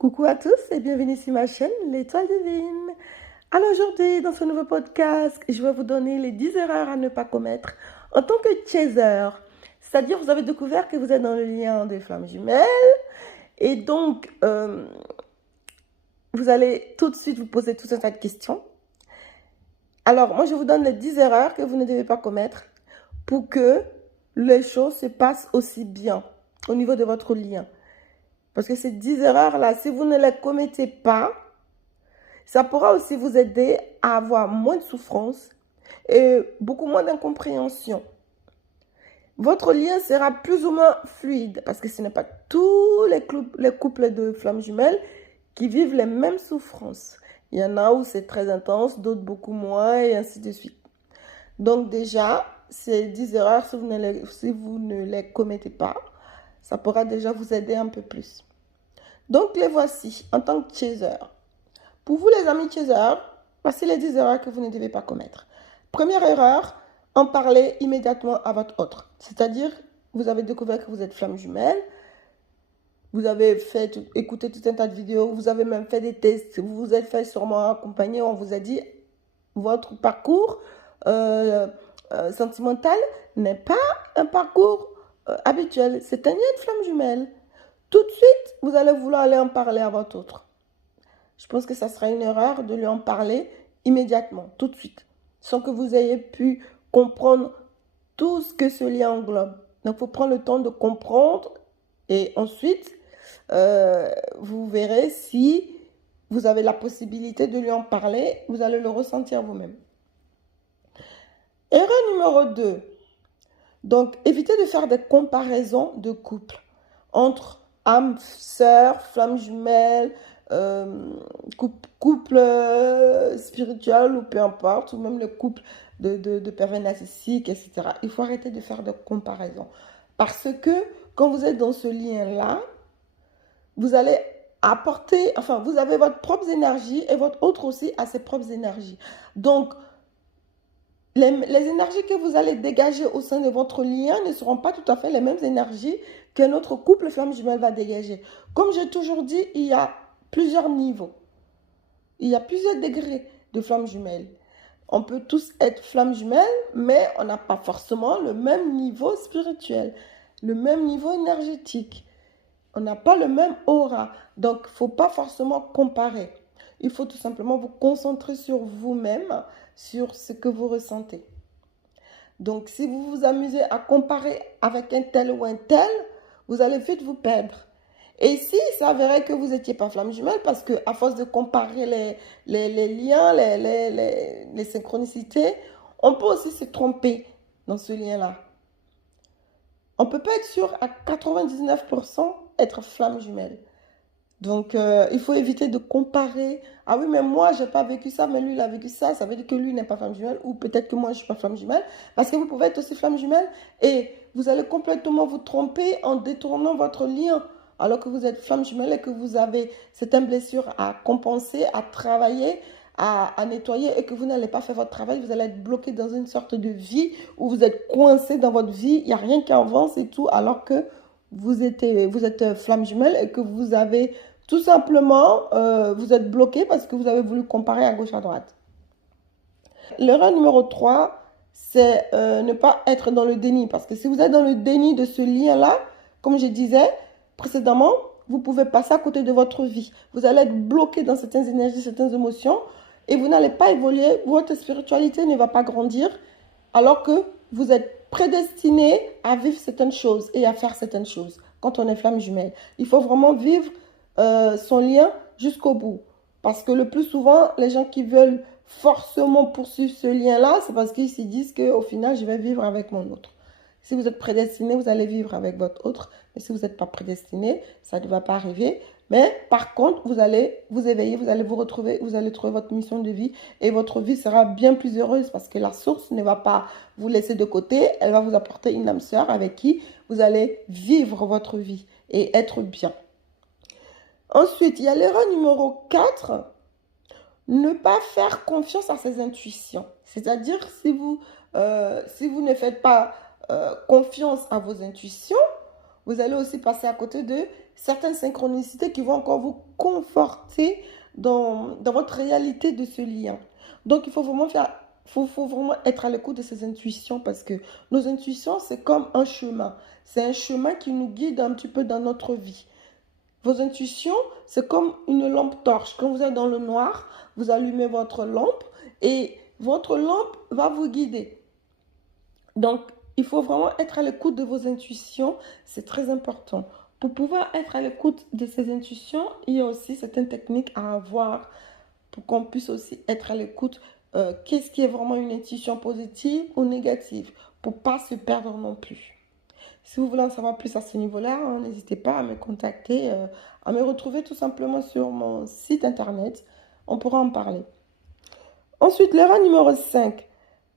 Coucou à tous et bienvenue sur ma chaîne L'Étoile Divine. Alors aujourd'hui, dans ce nouveau podcast, je vais vous donner les 10 erreurs à ne pas commettre en tant que chaser. C'est-à-dire, vous avez découvert que vous êtes dans le lien des flammes jumelles et donc, vous allez tout de suite vous poser tout un tas de questions. Alors, moi, je vous donne les 10 erreurs que vous ne devez pas commettre pour que les choses se passent aussi bien au niveau de votre lien. Parce que ces 10 erreurs-là, si vous ne les commettez pas, ça pourra aussi vous aider à avoir moins de souffrance et beaucoup moins d'incompréhension. Votre lien sera plus ou moins fluide parce que ce n'est pas tous les couples de flammes jumelles qui vivent les mêmes souffrances. Il y en a où c'est très intense, d'autres beaucoup moins et ainsi de suite. Donc déjà, ces 10 erreurs, si vous ne les commettez pas, ça pourra déjà vous aider un peu plus. Donc les voici en tant que chaser. Pour vous les amis chasers, voici les 10 erreurs que vous ne devez pas commettre. Première erreur, en parler immédiatement à votre autre. C'est-à-dire, vous avez découvert que vous êtes flamme jumelle, vous avez écouté tout un tas de vidéos, vous avez même fait des tests, vous vous êtes fait sûrement accompagner, on vous a dit votre parcours sentimental n'est pas un parcours habituel, c'est un lien de flamme jumelle. Tout de suite, vous allez vouloir aller en parler à votre autre. Je pense que ça sera une erreur de lui en parler immédiatement, tout de suite, sans que vous ayez pu comprendre tout ce que ce lien englobe. Donc, il faut prendre le temps de comprendre et ensuite, vous verrez si vous avez la possibilité de lui en parler, vous allez le ressentir vous-même. Erreur numéro 2. Donc, évitez de faire des comparaisons de couple entre âmes sœurs, flammes jumelles, couple spirituel ou peu importe, ou même le couple de pervers narcissiques, etc. Il faut arrêter de faire de comparaisons. Parce que quand vous êtes dans ce lien-là, vous allez apporter, enfin, vous avez votre propre énergie et votre autre aussi a ses propres énergies. Donc, les énergies que vous allez dégager au sein de votre lien ne seront pas tout à fait les mêmes énergies qu'un autre couple flamme jumelle va dégager. Comme j'ai toujours dit, il y a plusieurs niveaux. Il y a plusieurs degrés de flamme jumelle. On peut tous être flamme jumelle, mais on n'a pas forcément le même niveau spirituel, le même niveau énergétique. On n'a pas le même aura. Donc, il ne faut pas forcément comparer. Il faut tout simplement vous concentrer sur vous-même, sur ce que vous ressentez. Donc, si vous vous amusez à comparer avec un tel ou un tel, vous allez vite vous perdre. Et ici, il s'avérait que vous n'étiez pas flamme jumelle parce qu'à force de comparer les liens, les synchronicités, on peut aussi se tromper dans ce lien-là. On ne peut pas être sûr à 99% être flamme jumelle. Donc, il faut éviter de comparer. Ah oui, mais moi, je n'ai pas vécu ça, mais lui, il a vécu ça. Ça veut dire que lui n'est pas flamme jumelle. Ou peut-être que moi, je ne suis pas flamme jumelle. Parce que vous pouvez être aussi flamme jumelle. Et vous allez complètement vous tromper en détournant votre lien. Alors que vous êtes flamme jumelle et que vous avez certaines blessures à compenser, à travailler, à nettoyer. Et que vous n'allez pas faire votre travail. Vous allez être bloqué dans une sorte de vie où vous êtes coincé dans votre vie. Il n'y a rien qui avance et tout. Alors que vous êtes flamme jumelle et que vous avez... Tout simplement, vous êtes bloqué parce que vous avez voulu comparer à gauche à droite. L'erreur numéro 3, c'est ne pas être dans le déni. Parce que si vous êtes dans le déni de ce lien-là, comme je disais précédemment, vous pouvez passer à côté de votre vie. Vous allez être bloqué dans certaines énergies, certaines émotions et vous n'allez pas évoluer. Votre spiritualité ne va pas grandir alors que vous êtes prédestiné à vivre certaines choses et à faire certaines choses quand on est flamme jumelle. Il faut vraiment vivre son lien jusqu'au bout. Parce que le plus souvent, les gens qui veulent forcément poursuivre ce lien-là, c'est parce qu'ils se disent qu'au final, je vais vivre avec mon autre. Si vous êtes prédestiné, vous allez vivre avec votre autre. Mais si vous n'êtes pas prédestiné, ça ne va pas arriver. Mais par contre, vous allez vous éveiller, vous allez vous retrouver, vous allez trouver votre mission de vie et votre vie sera bien plus heureuse parce que la source ne va pas vous laisser de côté. Elle va vous apporter une âme sœur avec qui vous allez vivre votre vie et être bien. Ensuite, il y a l'erreur numéro 4, ne pas faire confiance à ses intuitions. C'est-à-dire, si vous ne faites pas confiance à vos intuitions, vous allez aussi passer à côté de certaines synchronicités qui vont encore vous conforter dans votre réalité de ce lien. Donc, il faut vraiment faut vraiment être à l'écoute de ces intuitions parce que nos intuitions, c'est comme un chemin. C'est un chemin qui nous guide un petit peu dans notre vie. Vos intuitions, c'est comme une lampe torche. Quand vous êtes dans le noir, vous allumez votre lampe et votre lampe va vous guider. Donc, il faut vraiment être à l'écoute de vos intuitions. C'est très important. Pour pouvoir être à l'écoute de ces intuitions, il y a aussi certaines techniques à avoir pour qu'on puisse aussi être à l'écoute. Qu'est-ce qui est vraiment une intuition positive ou négative pour ne pas se perdre non plus. Si vous voulez en savoir plus à ce niveau-là, hein, n'hésitez pas à me contacter, à me retrouver tout simplement sur mon site internet. On pourra en parler. Ensuite, l'erreur numéro 5.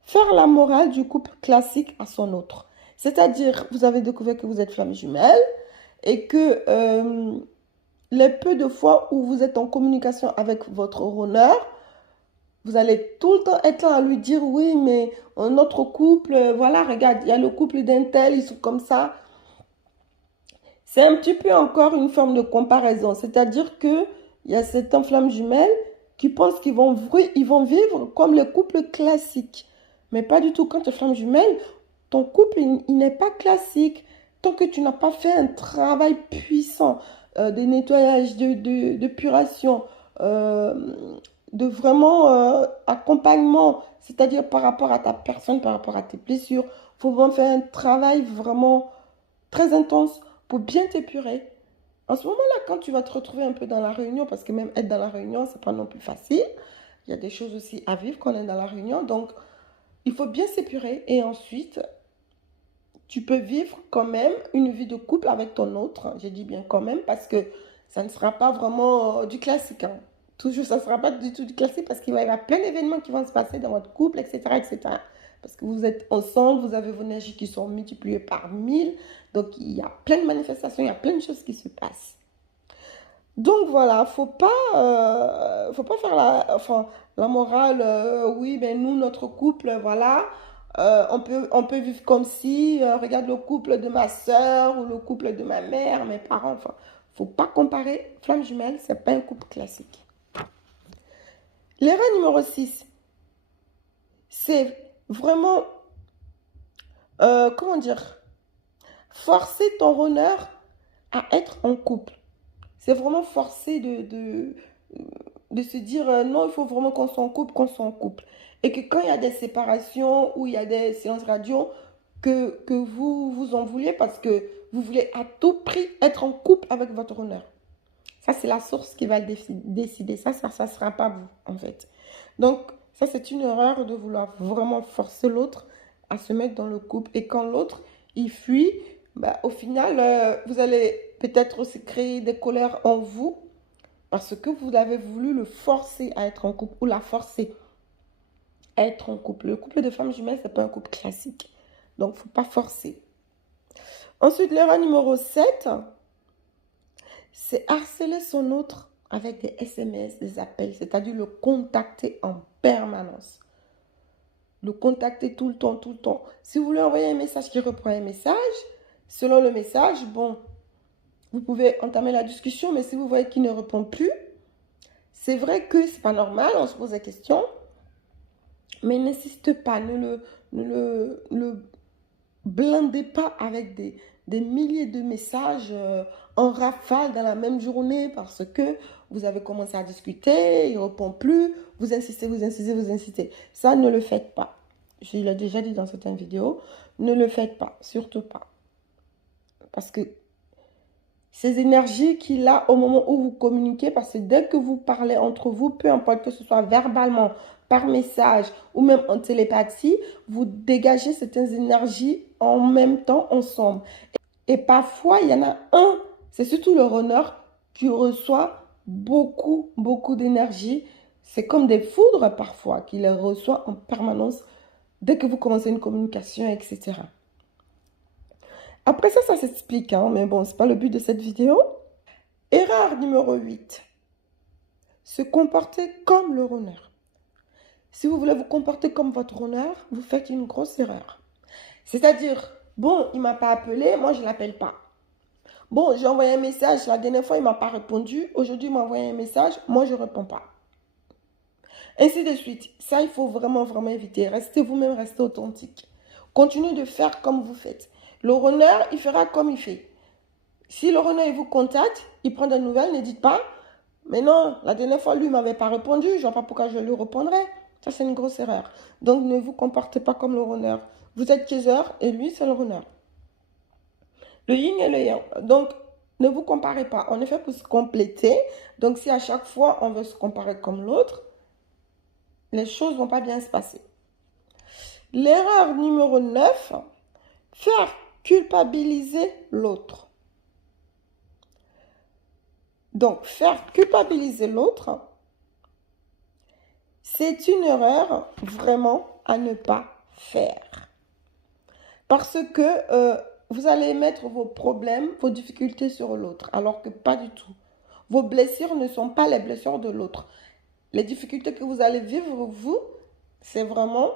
Faire la morale du couple classique à son autre. C'est-à-dire, vous avez découvert que vous êtes flamme jumelle et que les peu de fois où vous êtes en communication avec votre honneur, vous allez tout le temps être là à lui dire, oui, mais notre couple, voilà, regarde, il y a le couple d'un tel, ils sont comme ça. C'est un petit peu encore une forme de comparaison. C'est-à-dire qu'il y a certaines flammes jumelles qui pensent qu'ils vont vivre comme le couple classique. Mais pas du tout. Quand tu es flamme jumelle, ton couple, il n'est pas classique. Tant que tu n'as pas fait un travail puissant de nettoyage, d'épuration, de vraiment accompagnement, c'est-à-dire par rapport à ta personne, par rapport à tes blessures. Il faut vraiment faire un travail vraiment très intense pour bien t'épurer. En ce moment-là, quand tu vas te retrouver un peu dans la réunion, parce que même être dans la réunion, c'est pas non plus facile. Il y a des choses aussi à vivre quand on est dans la réunion. Donc, il faut bien s'épurer. Et ensuite, tu peux vivre quand même une vie de couple avec ton autre. J'ai dit bien quand même parce que ça ne sera pas vraiment du classique. Hein. Toujours, ça ne sera pas du tout du classique parce qu'il va y avoir plein d'événements qui vont se passer dans votre couple, etc., etc. Parce que vous êtes ensemble, vous avez vos énergies qui sont multipliées par 1000. Donc, il y a plein de manifestations, il y a plein de choses qui se passent. Donc, voilà, faut pas faire la morale. Oui, ben nous, notre couple, voilà. On peut vivre comme si, regarde le couple de ma soeur ou le couple de ma mère, mes parents. Enfin, faut pas comparer. Flamme jumelle, c'est pas un couple classique. L'erreur numéro 6, c'est vraiment, comment dire, forcer ton honneur à être en couple. C'est vraiment forcer de se dire non, il faut vraiment qu'on soit en couple, qu'on soit en couple. Et que quand il y a des séparations ou il y a des séances radio, que vous vous en vouliez parce que vous voulez à tout prix être en couple avec votre honneur. Ça, c'est la source qui va le décider. Ça ne sera pas vous, en fait. Donc, ça, c'est une erreur de vouloir vraiment forcer l'autre à se mettre dans le couple. Et quand l'autre, il fuit, bah, au final, vous allez peut-être aussi créer des colères en vous parce que vous avez voulu le forcer à être en couple ou la forcer à être en couple. Le couple de femmes jumelles, ce n'est pas un couple classique. Donc, il ne faut pas forcer. Ensuite, l'erreur numéro 7, c'est harceler son autre avec des SMS, des appels, c'est-à-dire le contacter en permanence. Le contacter tout le temps, tout le temps. Si vous voulez envoyer un message qui reprend un message, selon le message, bon, vous pouvez entamer la discussion, mais si vous voyez qu'il ne répond plus, c'est vrai que c'est pas normal, on se pose la question, mais n'insiste pas, ne le blindez pas avec des milliers de messages en rafale dans la même journée parce que vous avez commencé à discuter, il ne répond plus, vous insistez, vous insistez, vous insistez. Ça, ne le faites pas. Je l'ai déjà dit dans certaines vidéos, ne le faites pas, surtout pas. Parce que ces énergies qu'il a au moment où vous communiquez, parce que dès que vous parlez entre vous, peu importe que ce soit verbalement, par message ou même en télépathie, vous dégagez certaines énergies en même temps ensemble. Et parfois, il y en a un, c'est surtout le runner, qui reçoit beaucoup, beaucoup d'énergie. C'est comme des foudres parfois qu'il les reçoit en permanence dès que vous commencez une communication, etc. Après ça, ça s'explique, hein, mais bon, ce n'est pas le but de cette vidéo. Erreur numéro 8. Se comporter comme le runner. Si vous voulez vous comporter comme votre honneur, vous faites une grosse erreur. C'est-à-dire, bon, il ne m'a pas appelé, moi je ne l'appelle pas. Bon, j'ai envoyé un message, la dernière fois, il ne m'a pas répondu. Aujourd'hui, il m'a envoyé un message, moi, je ne réponds pas. Ainsi de suite. Ça, il faut vraiment, vraiment éviter. Restez vous-même, restez authentique. Continuez de faire comme vous faites. Le runner, il fera comme il fait. Si le runner, il vous contacte, il prend des nouvelles, ne dites pas, mais non, la dernière fois, lui, il ne m'avait pas répondu, je ne vois pas pourquoi je lui répondrais. Ça, c'est une grosse erreur. Donc, ne vous comportez pas comme le runner. Vous êtes chaser et lui, c'est le runner. Le yin et le yang. Donc, ne vous comparez pas. On est fait pour se compléter. Donc, si à chaque fois, on veut se comparer comme l'autre, les choses ne vont pas bien se passer. L'erreur numéro 9, faire culpabiliser l'autre. Donc, faire culpabiliser l'autre, c'est une erreur vraiment à ne pas faire. Parce que vous allez mettre vos problèmes, vos difficultés sur l'autre, alors que pas du tout. Vos blessures ne sont pas les blessures de l'autre. Les difficultés que vous allez vivre, vous, c'est vraiment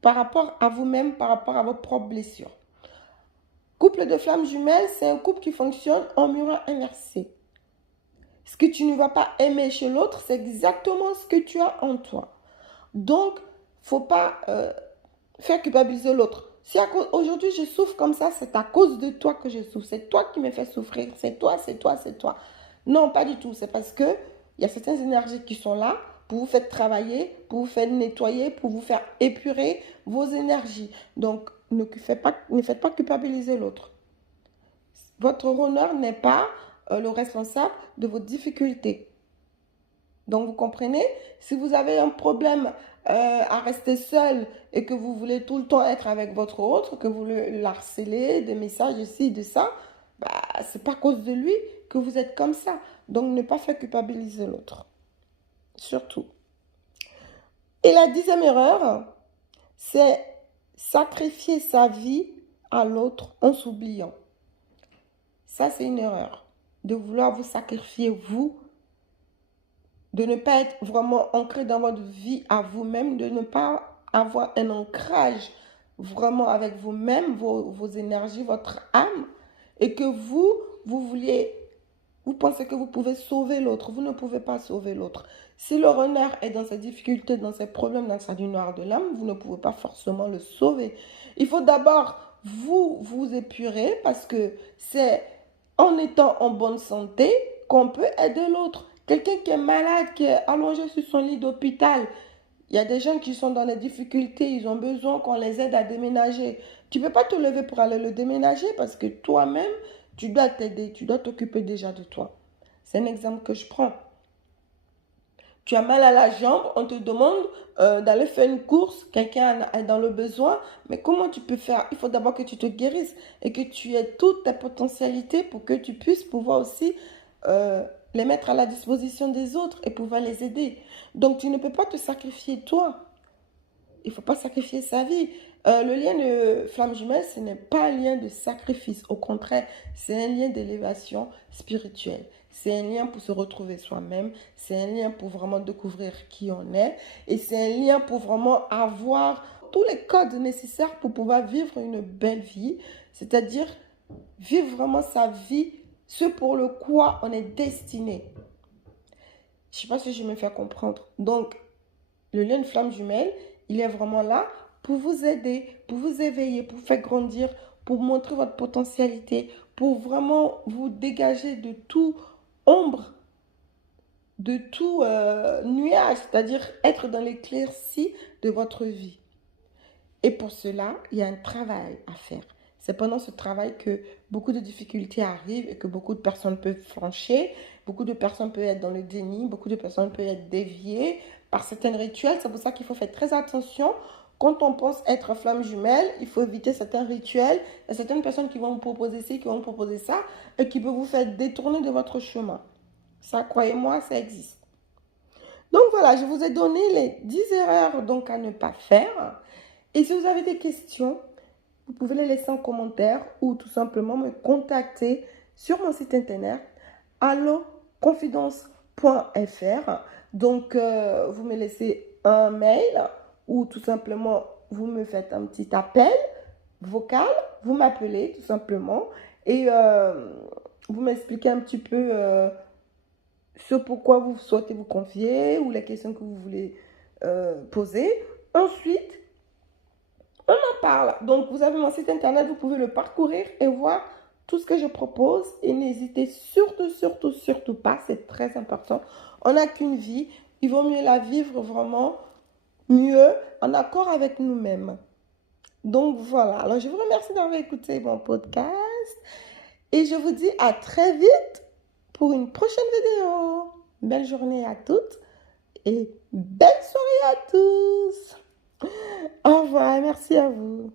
par rapport à vous-même, par rapport à vos propres blessures. Couple de flammes jumelles, c'est un couple qui fonctionne en miroir inversé. Ce que tu ne vas pas aimer chez l'autre, c'est exactement ce que tu as en toi. Donc, il ne faut pas faire culpabiliser l'autre. Si aujourd'hui je souffre comme ça, c'est à cause de toi que je souffre. C'est toi qui me fais souffrir. C'est toi, c'est toi, c'est toi. Non, pas du tout. C'est parce que il y a certaines énergies qui sont là pour vous faire travailler, pour vous faire nettoyer, pour vous faire épurer vos énergies. Donc, ne faites pas culpabiliser l'autre. Votre honneur n'est pas le responsable de vos difficultés. Donc, vous comprenez? Si vous avez un problème à rester seul et que vous voulez tout le temps être avec votre autre, que vous le harcelez, des messages ici, de ça, bah, c'est pas à cause de lui que vous êtes comme ça. Donc, ne pas faire culpabiliser l'autre. Surtout. Et la 10e erreur, c'est sacrifier sa vie à l'autre en s'oubliant. Ça, c'est une erreur. De vouloir vous sacrifier, vous, de ne pas être vraiment ancré dans votre vie à vous-même, de ne pas avoir un ancrage vraiment avec vous-même, vos énergies, votre âme, et que vous pensez que vous pouvez sauver l'autre. Vous ne pouvez pas sauver l'autre. Si le renard est dans ses difficultés, dans ses problèmes, dans sa nuit noire de l'âme, vous ne pouvez pas forcément le sauver. Il faut d'abord vous épurer parce que c'est en étant en bonne santé qu'on peut aider l'autre. Quelqu'un qui est malade, qui est allongé sur son lit d'hôpital, il y a des gens qui sont dans des difficultés, ils ont besoin qu'on les aide à déménager. Tu ne peux pas te lever pour aller le déménager parce que toi-même, tu dois t'aider, tu dois t'occuper déjà de toi. C'est un exemple que je prends. Tu as mal à la jambe, on te demande d'aller faire une course, quelqu'un est dans le besoin, mais comment tu peux faire? Il faut d'abord que tu te guérisses et que tu aies toutes tes potentialités pour que tu puisses pouvoir aussi les mettre à la disposition des autres et pouvoir les aider. Donc tu ne peux pas te sacrifier toi. Il ne faut pas sacrifier sa vie. Le lien de flamme jumelle, ce n'est pas un lien de sacrifice. Au contraire, c'est un lien d'élévation spirituelle. C'est un lien pour se retrouver soi-même. C'est un lien pour vraiment découvrir qui on est. Et c'est un lien pour vraiment avoir tous les codes nécessaires pour pouvoir vivre une belle vie. C'est-à-dire vivre vraiment sa vie, ce pour le quoi on est destiné. Je ne sais pas si je me fais comprendre. Donc, le lien de flamme jumelle, il est vraiment là pour vous aider, pour vous éveiller, pour faire grandir, pour montrer votre potentialité, pour vraiment vous dégager de tout ombre, de tout nuage, c'est-à-dire être dans l'éclaircie de votre vie. Et pour cela, il y a un travail à faire. C'est pendant ce travail que beaucoup de difficultés arrivent et que beaucoup de personnes peuvent franchir. Beaucoup de personnes peuvent être dans le déni, beaucoup de personnes peuvent être déviées par certains rituels. C'est pour ça qu'il faut faire très attention. Quand on pense être flamme jumelle, il faut éviter certains rituels. Il y a certaines personnes qui vont vous proposer ci, qui vont vous proposer ça, et qui peuvent vous faire détourner de votre chemin. Ça, croyez-moi, ça existe. Donc voilà, je vous ai donné les 10 erreurs donc à ne pas faire. Et si vous avez des questions, vous pouvez les laisser en commentaire ou tout simplement me contacter sur mon site internet alloconfidence.fr. Donc, vous me laissez un mail ou tout simplement vous me faites un petit appel vocal, vous m'appelez tout simplement Et vous m'expliquez un petit peu ce pourquoi vous souhaitez vous confier ou les questions que vous voulez poser. Ensuite, on en parle. Donc, vous avez mon site internet, vous pouvez le parcourir et voir tout ce que je propose. Et n'hésitez surtout, surtout, surtout pas, c'est très important. On n'a qu'une vie, il vaut mieux la vivre vraiment mieux en accord avec nous-mêmes. Donc voilà, alors je vous remercie d'avoir écouté mon podcast et je vous dis à très vite pour une prochaine vidéo. Belle journée à toutes et belle soirée à tous. Au revoir, merci à vous.